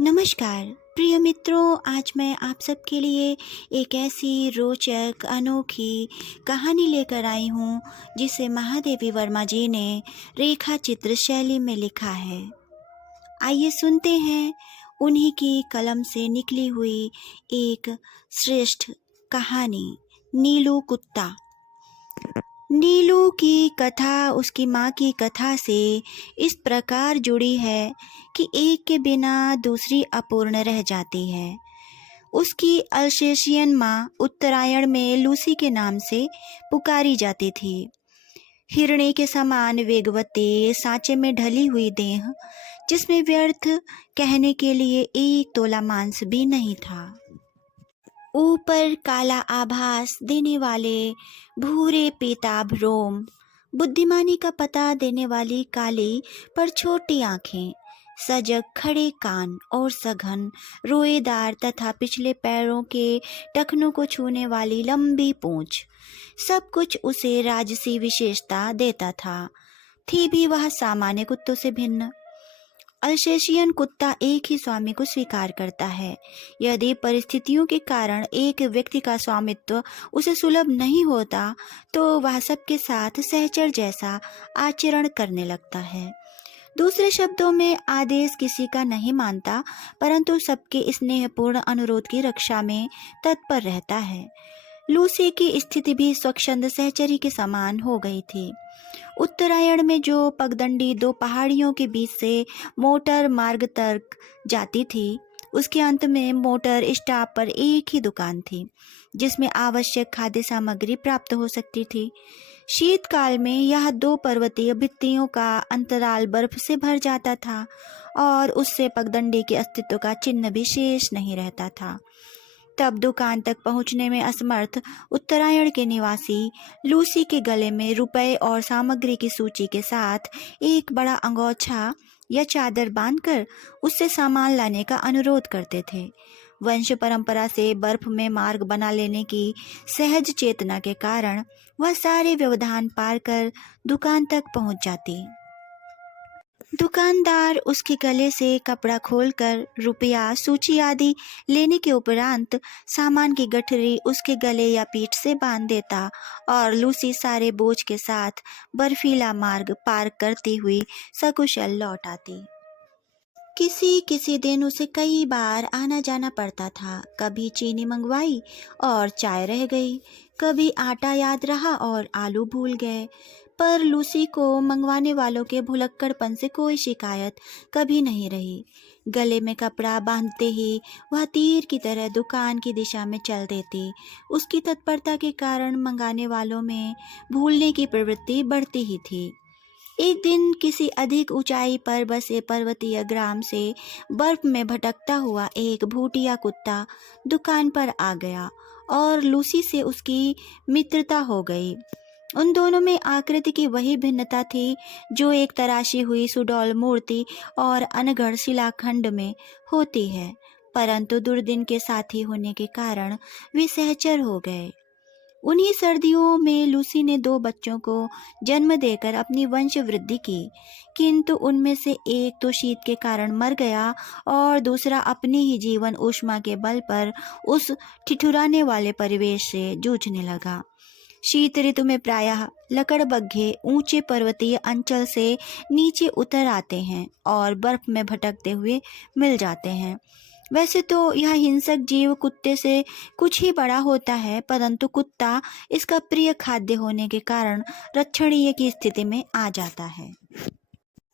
नमस्कार प्रिय मित्रों, आज मैं आप सबके लिए एक ऐसी रोचक अनोखी कहानी लेकर आई हूँ जिसे महादेवी वर्मा जी ने रेखा चित्र शैली में लिखा है। आइए सुनते हैं उन्हीं की कलम से निकली हुई एक श्रेष्ठ कहानी, नीलू कुत्ता। नीलू की कथा उसकी माँ की कथा से इस प्रकार जुड़ी है कि एक के बिना दूसरी अपूर्ण रह जाती है। उसकी अल्सेशियन माँ उत्तरायण में लूसी के नाम से पुकारी जाती थी। हिरणे के समान वेगवती, सांचे में ढली हुई देह, जिसमें व्यर्थ कहने के लिए एक तोला मांस भी नहीं था। ऊपर काला आभास देने वाले भूरे पेताब रोम, बुद्धिमानी का पता देने वाली काली पर छोटी आंखें, सजग खड़े कान और सघन रोएदार तथा पिछले पैरों के टखनों को छूने वाली लंबी पूंछ, सब कुछ उसे राजसी विशेषता देता था। थी भी वह सामान्य कुत्तों से भिन्न। अल्सेशियन कुत्ता एक ही स्वामी को स्वीकार करता है। यदि परिस्थितियों के कारण एक व्यक्ति का स्वामित्व उसे सुलभ नहीं होता तो वह सबके साथ सहचर जैसा आचरण करने लगता है। दूसरे शब्दों में, आदेश किसी का नहीं मानता, परंतु सबके स्नेहपूर्ण अनुरोध की रक्षा में तत्पर रहता है। लूसी की स्थिति भी स्वच्छंद सहचरी के समान हो गई थी। उत्तरायण में जो पगडंडी दो पहाड़ियों के बीच से मोटर मार्ग तक जाती थी, उसके अंत में मोटर स्टॉप पर एक ही दुकान थी जिसमें आवश्यक खाद्य सामग्री प्राप्त हो सकती थी। शीतकाल में यह दो पर्वतीय भित्तियों का अंतराल बर्फ से भर जाता था और उससे पगडंडी के अस्तित्व का चिन्ह भी शेष नहीं रहता था। तब दुकान तक पहुंचने में असमर्थ उत्तरायण के निवासी लूसी के गले में रुपए और सामग्री की सूची के साथ एक बड़ा अंगोछा या चादर बांधकर उससे सामान लाने का अनुरोध करते थे। वंश परंपरा से बर्फ में मार्ग बना लेने की सहज चेतना के कारण वह सारे व्यवधान पार कर दुकान तक पहुंच जाती। दुकानदार उसके गले से कपड़ा खोलकर रुपया, सूची आदि लेने के उपरांत सामान की गठरी उसके गले या पीठ से बांध देता और लूसी सारे बोझ के साथ बर्फीला मार्ग पार करती हुई सकुशल लौट आती। किसी किसी दिन उसे कई बार आना जाना पड़ता था। कभी चीनी मंगवाई और चाय रह गई, कभी आटा याद रहा और आलू भूल गए, पर लूसी को मंगवाने वालों के भुलक्कड़पन से कोई शिकायत कभी नहीं रही। गले में कपड़ा बांधते ही वह तीर की तरह दुकान की दिशा में चल देती। उसकी तत्परता के कारण मंगाने वालों में भूलने की प्रवृत्ति बढ़ती ही थी। एक दिन किसी अधिक ऊंचाई पर बसे पर्वतीय ग्राम से बर्फ में भटकता हुआ एक भूटिया कुत्ता दुकान पर आ गया और लूसी से उसकी मित्रता हो गई। उन दोनों में आकृति की वही भिन्नता थी जो एक तराशी हुई सुडौल मूर्ति और अनगढ़ शिलाखंड में होती है, परंतु दुर्दिन के साथी होने के कारण वे सहचर हो गए। उन्हीं सर्दियों में लूसी ने दो बच्चों को जन्म देकर अपनी वंश वृद्धि की, किंतु उनमें से एक तो शीत के कारण मर गया और दूसरा अपनी ही जीवन ऊष्मा के बल पर उस ठिठुराने वाले परिवेश से जूझने लगा। शीत ऋतु में प्रायः लकड़बग्घे ऊंचे पर्वतीय अंचल से नीचे उतर आते हैं और बर्फ में भटकते हुए मिल जाते हैं। वैसे तो यह हिंसक जीव कुत्ते से कुछ ही बड़ा होता है, परंतु कुत्ता इसका प्रिय खाद्य होने के कारण रक्षणीय की स्थिति में आ जाता है।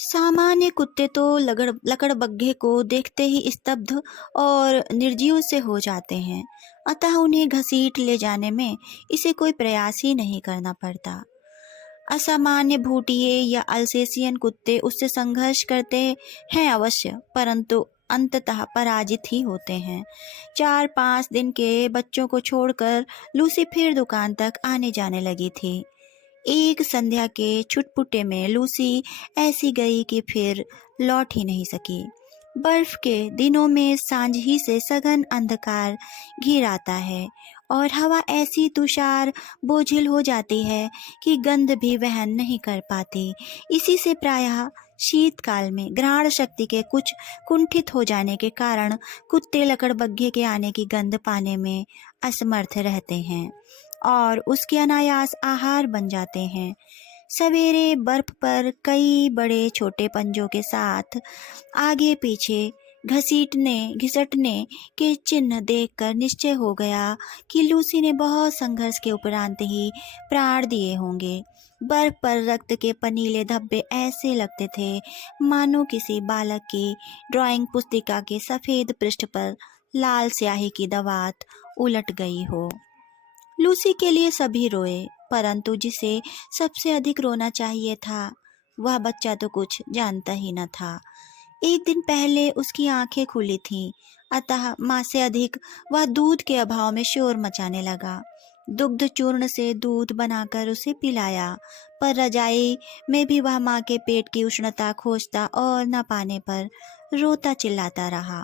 सामान्य कुत्ते तो लकड़बग्घे को देखते ही स्तब्ध और निर्जीव से हो जाते हैं, अतः उन्हें घसीट ले जाने में इसे कोई प्रयास ही नहीं करना पड़ता। असामान्य भूटिये या अल्सेशियन कुत्ते उससे संघर्ष करते हैं अवश्य, परंतु अंततः पराजित ही होते हैं। 4-5 दिन के बच्चों को छोड़कर लूसी फिर दुकान तक आने जाने लगी थी। एक संध्या के छुटपुटे में लूसी ऐसी गई कि फिर लौट ही नहीं सकी। बर्फ के दिनों में सांझ ही से सघन अंधकार घिर आता है और हवा ऐसी तुषार बोझिल हो जाती है कि गंध भी वहन नहीं कर पाती। इसी से प्रायः शीतकाल में घ्राण शक्ति के कुछ कुंठित हो जाने के कारण कुत्ते लकड़बग्घे के आने की गंध पाने में असमर्थ रहते हैं और उसके अनायास आहार बन जाते हैं। सवेरे बर्फ पर कई बड़े छोटे पंजों के साथ आगे पीछे घिसटने के चिन्ह देखकर निश्चय हो गया कि लूसी ने बहुत संघर्ष के उपरांत ही प्राण दिए होंगे। बर्फ पर रक्त के पनीले धब्बे ऐसे लगते थे मानो किसी बालक की ड्राइंग पुस्तिका के सफेद पृष्ठ पर लाल स्याही की दवात उलट गई हो। लूसी के लिए सभी रोए, परंतु जिसे सबसे अधिक रोना चाहिए था वह बच्चा तो कुछ जानता ही न था। एक दिन पहले उसकी आंखें खुली थीं, अतः माँ से अधिक वह दूध के अभाव में शोर मचाने लगा। दुग्ध चूर्ण से दूध बनाकर उसे पिलाया, पर रजाई में भी वह माँ के पेट की उष्णता खोजता और न पाने पर रोता चिल्लाता रहा।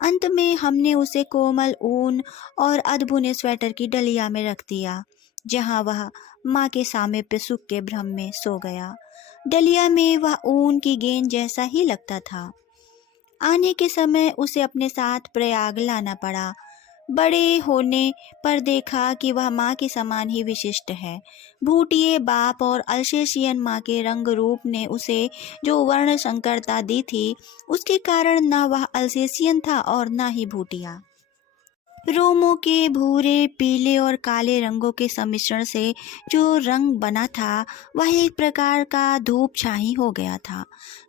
अंत में हमने उसे कोमल ऊन और अधबुने स्वेटर की डलिया में रख दिया, जहाँ वह माँ के सामीप्य सुख के भ्रम में सो गया। डलिया में वह ऊन की गेंद जैसा ही लगता था। आने के समय उसे अपने साथ प्रयाग लाना पड़ा। बड़े होने पर देखा कि वह माँ के समान ही विशिष्ट है। भूटिये बाप और अल्सेशियन माँ के रंग रूप ने उसे जो वर्ण संकरता दी थी, उसके कारण न वह अल्सेशियन था और न ही भूटिया। रोमों के भूरे, पीले और काले रंगों के सम्मिश्रण से जो रंग बना था वह एक प्रकार का धूप छाही हो गया था।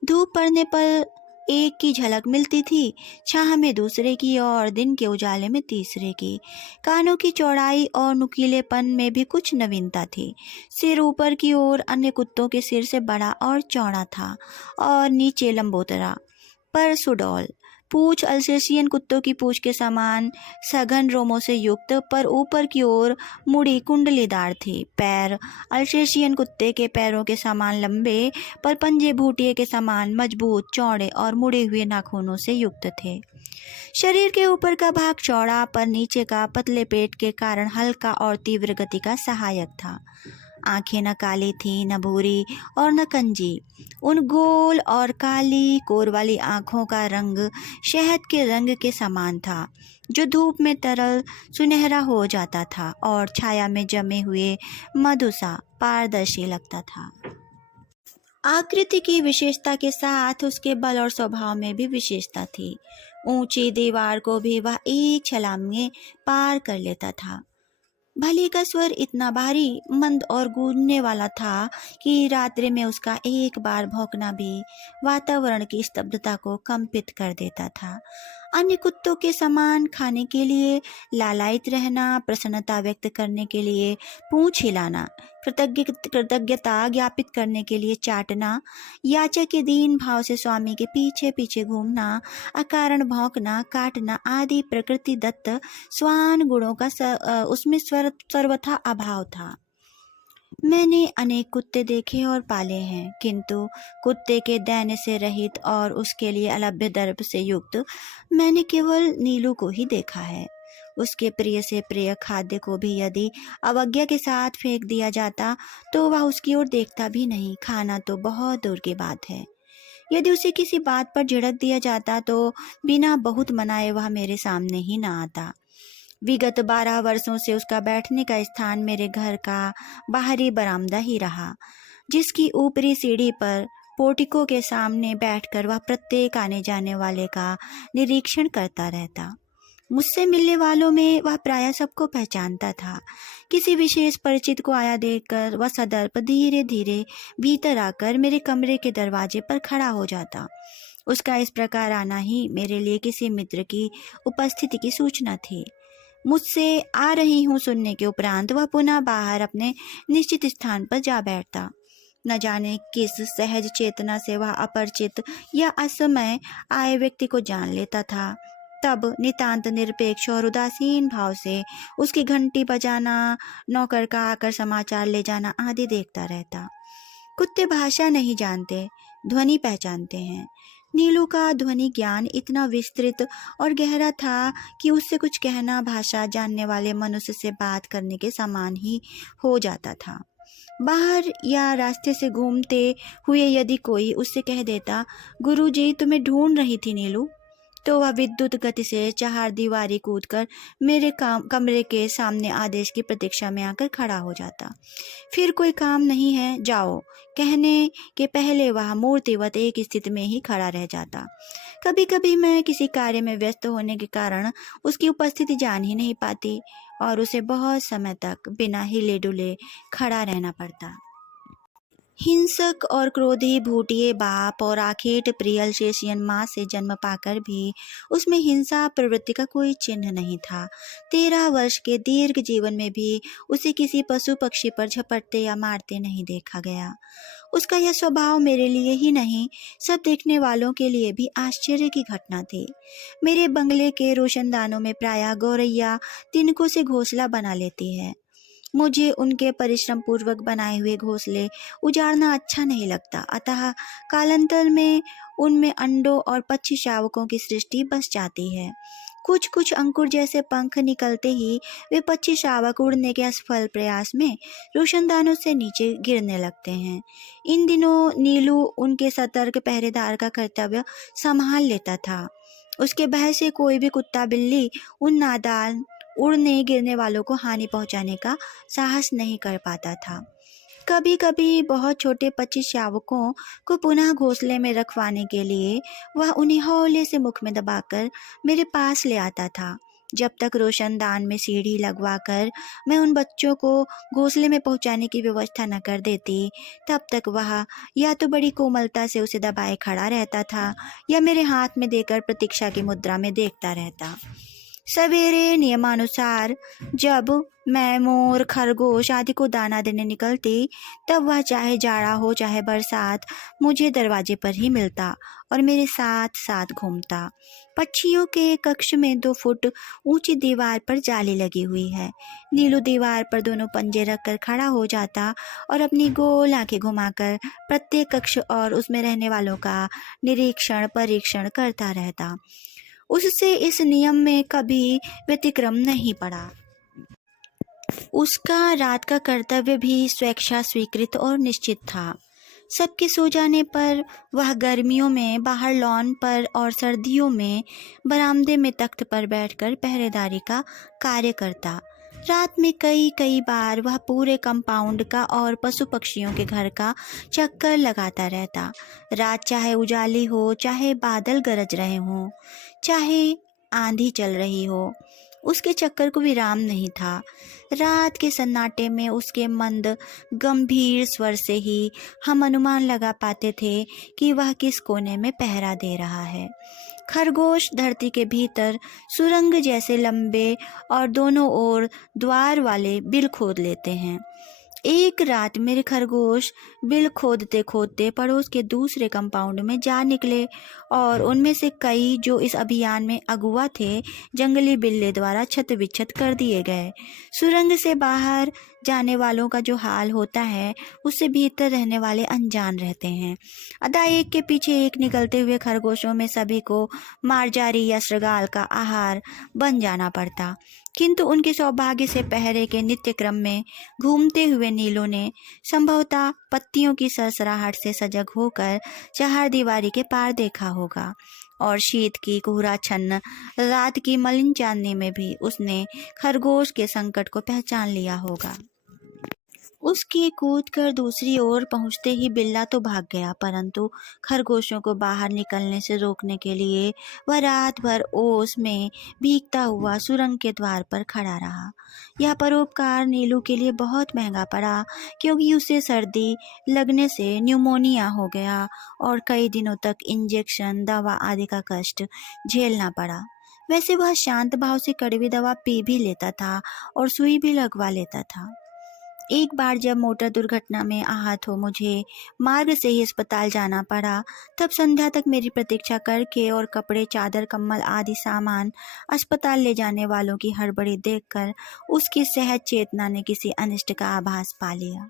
धूप पड़ने पर एक की झलक मिलती थी, छाह में दूसरे की और दिन के उजाले में तीसरे की। कानों की चौड़ाई और नुकीलेपन में भी कुछ नवीनता थी। सिर ऊपर की ओर अन्य कुत्तों के सिर से बड़ा और चौड़ा था और नीचे लंबोदरा पर सुडौल। पूंछ अल्सेशियन कुत्तों की पूंछ के समान सघन रोमों से युक्त पर ऊपर की ओर मुड़ी कुंडलीदार थी। पैर अल्सेशियन कुत्ते के पैरों के समान लंबे पर पंजे भूटिये के समान मजबूत, चौड़े और मुड़े हुए नाखूनों से युक्त थे। शरीर के ऊपर का भाग चौड़ा पर नीचे का पतले पेट के कारण हल्का और तीव्र गति का सहायक था। आंखें न काली थी, न भूरी और न कंजी। उन गोल और काली कोर वाली आंखों का रंग शहद के रंग के समान था, जो धूप में तरल सुनहरा हो जाता था और छाया में जमे हुए मधु सा पारदर्शी लगता था। आकृति की विशेषता के साथ उसके बल और स्वभाव में भी विशेषता थी। ऊंची दीवार को भी वह एक छलांग में पार कर लेता था। भली का स्वर इतना भारी, मंद और गूंजने वाला था कि रात्रि में उसका एक बार भौंकना भी वातावरण की स्तब्धता को कंपित कर देता था। अन्य कुत्तों के समान खाने के लिए लालायित रहना, प्रसन्नता व्यक्त करने के लिए पूंछ हिलाना, कृतज्ञता ज्ञापित करने के लिए चाटना, याचक के दीन भाव से स्वामी के पीछे पीछे घूमना, अकारण भौंकना, काटना आदि प्रकृति दत्त स्वान गुणों का उसमें सर्वथा अभाव था। मैंने अनेक कुत्ते देखे और पाले हैं, किंतु कुत्ते के दैन्य से रहित और उसके लिए अलभ्य दर्प से युक्त मैंने केवल नीलू को ही देखा है। उसके प्रिय से प्रिय खाद्य को भी यदि अवज्ञा के साथ फेंक दिया जाता तो वह उसकी ओर देखता भी नहीं, खाना तो बहुत दूर की बात है। यदि उसे किसी बात पर झिड़क दिया जाता तो बिना बहुत मनाए वह मेरे सामने ही न आता। विगत 12 वर्षों से उसका बैठने का स्थान मेरे घर का बाहरी बरामदा ही रहा, जिसकी ऊपरी सीढ़ी पर पोर्टिको के सामने बैठकर वह प्रत्येक आने जाने वाले का निरीक्षण करता रहता। मुझसे मिलने वालों में वह प्रायः सबको पहचानता था। किसी विशेष परिचित को आया देखकर वह सदर्प धीरे धीरे भीतर आकर मेरे कमरे के दरवाजे पर खड़ा हो जाता। उसका इस प्रकार आना ही मेरे लिए किसी मित्र की उपस्थिति की सूचना थी। मुझसे आ रही हूँ सुनने के उपरांत वह पुनः बाहर अपने निश्चित स्थान पर जा बैठता। न जाने किस सहज चेतना से वह अपरिचित या असमय आए व्यक्ति को जान लेता था। तब नितांत निरपेक्ष और उदासीन भाव से उसकी घंटी बजाना, नौकर का आकर समाचार ले जाना आदि देखता रहता। कुत्ते भाषा नहीं जानते, ध्वनि पहचानते हैं। नीलू का ध्वनि ज्ञान इतना विस्तृत और गहरा था कि उससे कुछ कहना भाषा जानने वाले मनुष्य से बात करने के समान ही हो जाता था। बाहर या रास्ते से घूमते हुए यदि कोई उससे कह देता, गुरुजी तुम्हें ढूंढ रही थी नीलू, तो वह विद्युत गति से चहारदीवारी कूदकर मेरे कमरे के सामने आदेश की प्रतीक्षा में आकर खड़ा हो जाता। फिर कोई काम नहीं है, जाओ कहने के पहले वह मूर्तिवत एक स्थिति में ही खड़ा रह जाता। कभी कभी मैं किसी कार्य में व्यस्त होने के कारण उसकी उपस्थिति जान ही नहीं पाती और उसे बहुत समय तक बिना हिले डुले खड़ा रहना पड़ता। हिंसक और क्रोधी भूटिये बाप और आखेट प्रिय अल्सेशियन माँ से जन्म पाकर भी उसमें हिंसा प्रवृत्ति का कोई चिन्ह नहीं था। 13 वर्ष के दीर्घ जीवन में भी उसे किसी पशु पक्षी पर झपटते या मारते नहीं देखा गया। उसका यह स्वभाव मेरे लिए ही नहीं, सब देखने वालों के लिए भी आश्चर्य की घटना थी। मेरे बंगले के रोशनदानों में प्रायः गौरैया तिनकों से घोंसला बना लेती है। मुझे उनके परिश्रम पूर्वक बनाए हुए घोंसले उजाड़ना अच्छा नहीं लगता, अतः कालांतर में उनमें अंडों और पक्षी शावकों की सृष्टि बस जाती है। कुछ कुछ अंकुर जैसे पंख निकलते ही वे पक्षी शावक उड़ने के असफल प्रयास में रोशनदानों से नीचे गिरने लगते हैं। इन दिनों नीलू उनके सतर्क पहरेदार का कर्तव्य संभाल लेता था। उसके भय से कोई भी कुत्ता बिल्ली उन नादान उड़ने गिरने वालों को हानि पहुंचाने का साहस नहीं कर पाता था। कभी कभी बहुत छोटे पक्षी शावकों को पुनः घोंसले में रखवाने के लिए वह उन्हें हौले से मुख में दबाकर मेरे पास ले आता था। जब तक रोशनदान में सीढ़ी लगवाकर मैं उन बच्चों को घोंसले में पहुंचाने की व्यवस्था न कर देती, तब तक वह या तो बड़ी कोमलता से उसे दबाए खड़ा रहता था या मेरे हाथ में देकर प्रतीक्षा की मुद्रा में देखता रहता। सवेरे नियमानुसार जब मैं मोर खरगोश आदि को दाना देने निकलती, तब वह चाहे जाड़ा हो चाहे बरसात मुझे दरवाजे पर ही मिलता और मेरे साथ साथ घूमता। पक्षियों के कक्ष में 2 फुट ऊंची दीवार पर जाली लगी हुई है। नीलू दीवार पर दोनों पंजे रखकर खड़ा हो जाता और अपनी गोल आंखें घुमाकर प्रत्येक कक्ष और उसमें रहने वालों का निरीक्षण परीक्षण करता रहता। उससे इस नियम में कभी व्यतिक्रम नहीं पड़ा। उसका रात का कर्तव्य भी स्वेच्छा स्वीकृत और निश्चित था। सबके सो जाने पर वह गर्मियों में बाहर लॉन पर और सर्दियों में बरामदे में तख्त पर बैठकर पहरेदारी का कार्य करता। रात में कई बार वह पूरे कंपाउंड का और पशु पक्षियों के घर का चक्कर लगाता रहता। रात चाहे उजाली हो, चाहे बादल गरज रहे हों, चाहे आंधी चल रही हो, उसके चक्कर को विराम नहीं था। रात के सन्नाटे में उसके मंद गंभीर स्वर से ही हम अनुमान लगा पाते थे कि वह किस कोने में पहरा दे रहा है। खरगोश धरती के भीतर सुरंग जैसे लंबे और दोनों ओर द्वार वाले बिल खोद लेते हैं। एक रात मेरे खरगोश बिल खोदते खोदते पड़ोस के दूसरे कंपाउंड में जा निकले और उनमें से कई जो इस अभियान में अगुआ थे, जंगली बिल्ले द्वारा छत विच्छत कर दिए गए। सुरंग से बाहर जाने वालों का जो हाल होता है, उससे भीतर रहने वाले अनजान रहते हैं। अदा एक के पीछे एक निकलते हुए खरगोशों में सभी को मारजारी या श्रृगाल का आहार बन जाना पड़ता, किंतु उनके सौभाग्य से पहरे के नित्य क्रम में घूमते हुए नीलों ने संभवतः पत्तियों की सरसराहट से सजग होकर चहारदीवारी के पार देखा होगा और शीत की कोहराच्छन्न रात की मलिन चांदनी में भी उसने खरगोश के संकट को पहचान लिया होगा। उसके कूद कर दूसरी ओर पहुंचते ही बिल्ला तो भाग गया, परंतु खरगोशों को बाहर निकलने से रोकने के लिए वह रात भर ओस में भीगता हुआ सुरंग के द्वार पर खड़ा रहा। यह परोपकार नीलू के लिए बहुत महंगा पड़ा, क्योंकि उसे सर्दी लगने से न्यूमोनिया हो गया और कई दिनों तक इंजेक्शन दवा आदि का कष्ट झेलना पड़ा। वैसे वह शांत भाव से कड़वी दवा पी भी लेता था और सुई भी लगवा लेता था। एक बार जब मोटर दुर्घटना में आहत हो मुझे मार्ग से ही अस्पताल जाना पड़ा, तब संध्या तक मेरी प्रतीक्षा करके और कपड़े चादर कम्बल आदि सामान अस्पताल ले जाने वालों की हड़बड़ी देखकर उसकी सहज चेतना ने किसी अनिष्ट का आभास पा लिया।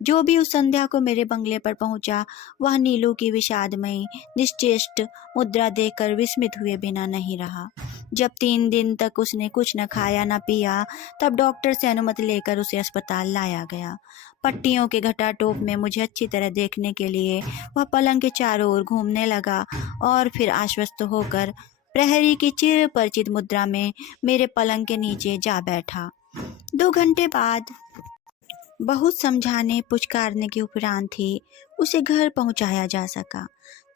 जो भी उस संध्या को मेरे बंगले पर पहुंचा, वह नीलू की विषादमयी निश्चेष्ट मुद्रा देखकर विस्मित हुए बिना नहीं रहा। जब 3 दिन तक उसने कुछ न खाया न पिया, तब डॉक्टर से अनुमति लेकर उसे अस्पताल लाया गया। पट्टियों के घटाटोप में मुझे अच्छी तरह देखने के लिए वह पलंग के चारों ओर घूमने लगा और फिर आश्वस्त होकर प्रहरी की चिर परिचित मुद्रा में मेरे पलंग के नीचे जा बैठा। 2 घंटे बाद बहुत समझाने पुचकारने के उपरांत ही उसे घर पहुंचाया जा सका।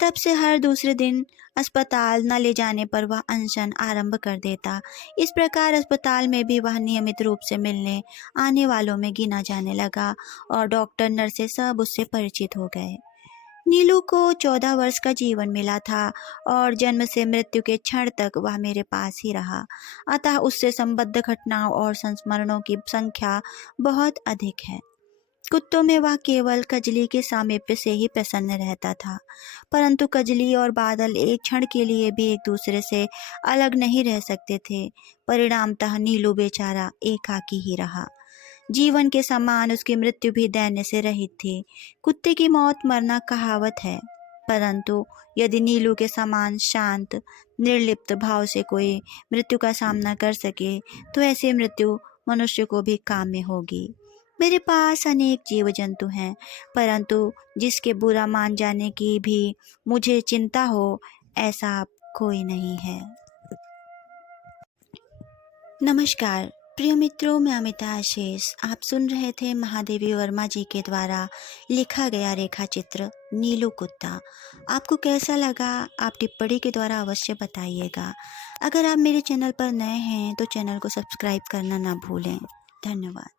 तब से हर दूसरे दिन अस्पताल न ले जाने पर वह अनशन आरंभ कर देता। इस प्रकार अस्पताल में भी वह नियमित रूप से मिलने आने वालों में गिना जाने लगा और डॉक्टर नर्सें सब उससे परिचित हो गए। नीलू को 14 वर्ष का जीवन मिला था और जन्म से मृत्यु के क्षण तक वह मेरे पास ही रहा। अतः उससे संबद्ध घटनाओं और संस्मरणों की संख्या बहुत अधिक है। कुत्तों में वह केवल कजली के सामीप्य से ही प्रसन्न रहता था, परंतु कजली और बादल एक क्षण के लिए भी एक दूसरे से अलग नहीं रह सकते थे। परिणामतः नीलू बेचारा एकाकी ही रहा। जीवन के समान उसकी मृत्यु भी दैन्य से रहित थी। कुत्ते की मौत मरना कहावत है, परंतु यदि नीलू के समान शांत निर्लिप्त भाव से कोई मृत्यु का सामना कर सके तो ऐसी मृत्यु मनुष्य को भी काम में होगी। मेरे पास अनेक जीव जंतु हैं, परंतु जिसके बुरा मान जाने की भी मुझे चिंता हो, ऐसा कोई नहीं है। नमस्कार प्रिय मित्रों, मैं अमिता आशीष। आप सुन रहे थे महादेवी वर्मा जी के द्वारा लिखा गया रेखा चित्र नीलू कुत्ता। आपको कैसा लगा आप टिप्पणी के द्वारा अवश्य बताइएगा। अगर आप मेरे चैनल पर नए हैं तो चैनल को सब्सक्राइब करना ना भूलें। धन्यवाद।